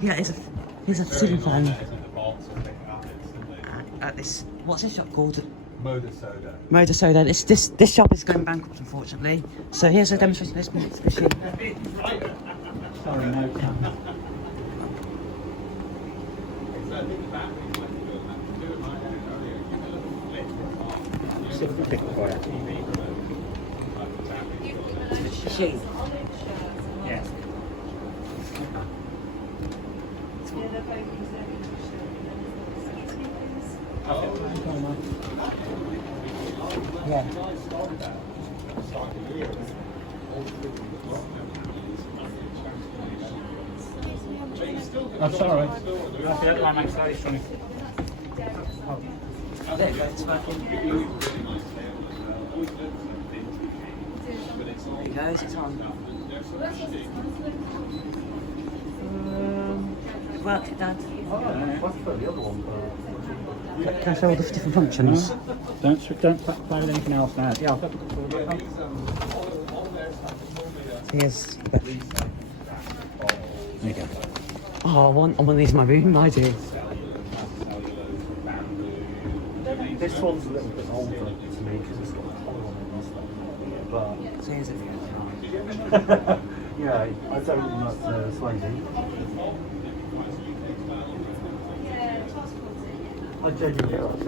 Yeah, here's a ceiling fan. At this, what's this shop called? Moda Soda. This shop is going bankrupt, unfortunately. So here's a demonstration of this Mitsubishi. Sorry, no. Mitsubishi. Yeah. Yeah. Oh, sorry. That's why my side is trying to... Oh, there you go, it's working. There you go, it's on. It works, it does. Can I show all the different functions? Don't play with anything else now. Yeah, I've got the... Here's... There you go. Oh, I want one of these in my room, I do. This one's a little bit older to me because it's got a collar on it and stuff. But So here's it. yeah, I don't like the Swayze. I genuinely like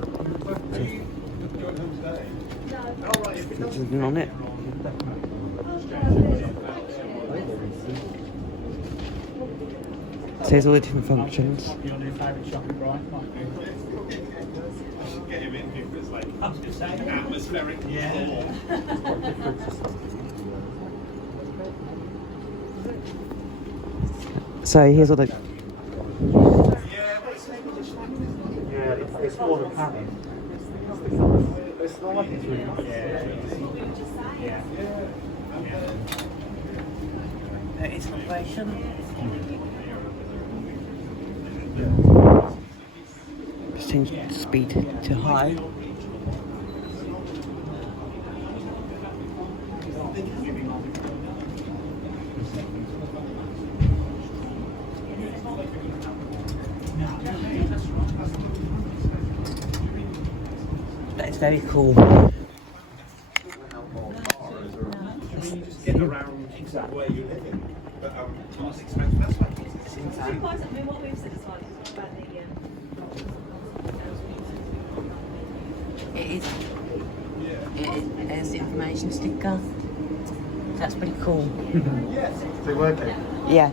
Zooming on it. So here's all the different functions. Your new favourite shopping bright. Get him in here for his like atmospheric So here's all the... Yeah, it's more the pattern. It's not like it's really It's an operation. Just change the speed to high. That is very cool. get around exactly where you live in. But it's expensive. That's what it's insane. What we've said is like about the It is the information sticker. That's pretty cool. Yes. They work it. Yeah,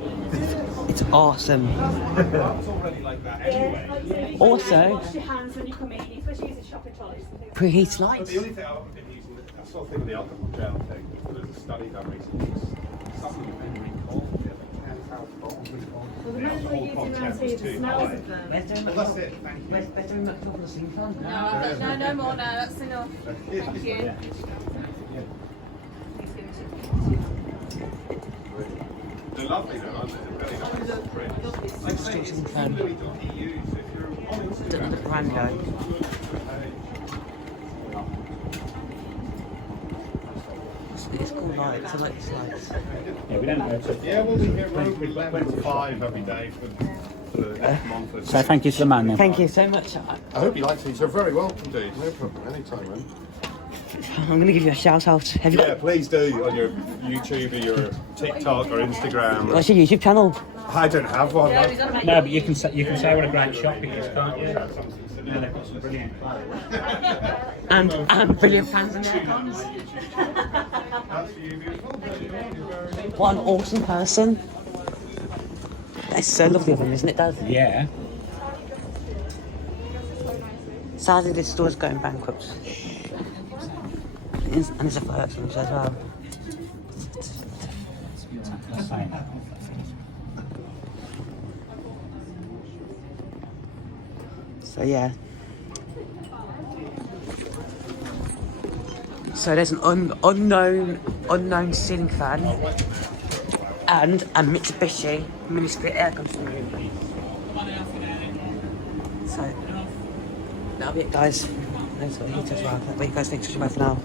it's awesome. It's already like that anyway. Also, wash your hands when you come in, you're supposed to use a shopping trolleys. preheats But lights. the only thing I've been using, I saw a thing with the alcohol gel thing. There's a study done recently. It's something you've been recalled. 10,000 bottles recalled. Well, the ones we're using around here, the smells of them. Well, that's it. Thank you. Let's do much more for the same fun. No more now, that's enough. Thank you. They're lovely though, aren't they? They're very nice. Like I say, it's louis.eu, so if you're on Instagram, The brand go. It's cool lights, I like these lights. Yeah, we don't know. yeah, we'll be here around 11 to 5 every day for the next month. So thank you to the man then. Thank you so much. I hope you like these. They're very welcome, dude. No problem. Anytime, man. I'm going to give you a shout out. Have you Yeah, please do on your YouTube or your TikTok or Instagram. What's your YouTube channel? I don't have one. Like, No, but you can say what a great shop it is, can't you? Yeah, they've got some brilliant. And brilliant fans and aircons. that's for you, beautiful. What an awesome person. That's so lovely of him, isn't it, Dad? Yeah. Sadly, this store's going bankrupt. And it's a fire extinguisher as well. That's fine. So yeah. So there's an unknown ceiling fan and a Mitsubishi mini split air conditioner unit. So that'll be it, guys. There's the heat as well. What do you guys think? Bye for now.